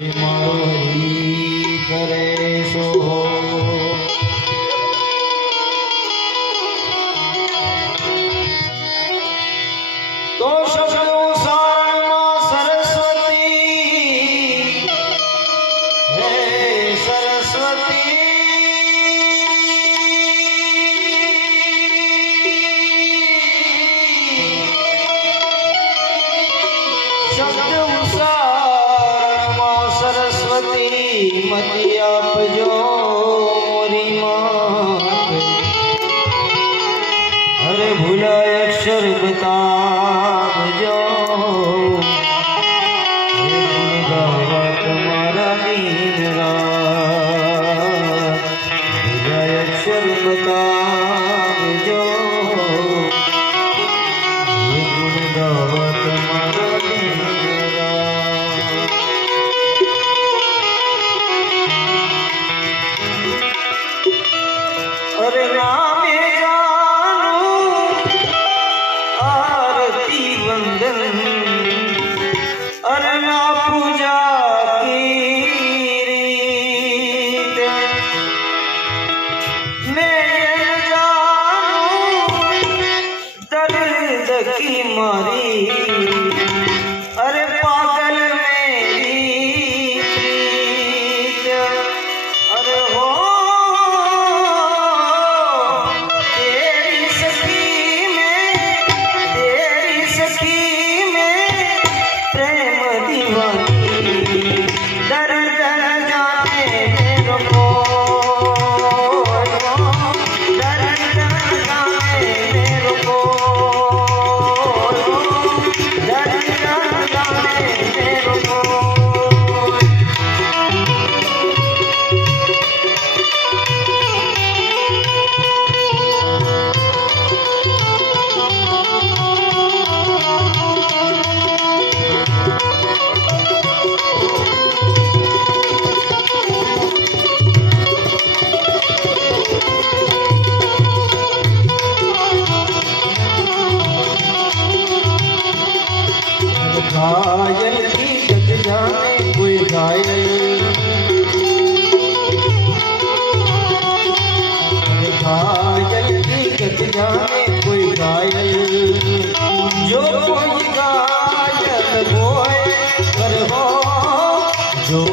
मारो हरि करे सो तो शब्दों सारणमा सरस्वती हे सरस्वती शब्द मती आपजो मोरी मात हरे भूलाय अक्षर बतावजो हे गुण गावा तुम्हारा दिन रात भूलाय अक्षर बतावजो हे गुण गावा तुम्हारा दिन अरे नामे जानू आरती वंदन अरे ना पूजा की रीत मैं जानू दर्द की मारी अरे पागल मेरी प्रीत अरे हो घायल की गत जाने कोई घायल घायल की गत जाने कोई घायल जो कोई घायल होए कर हो जो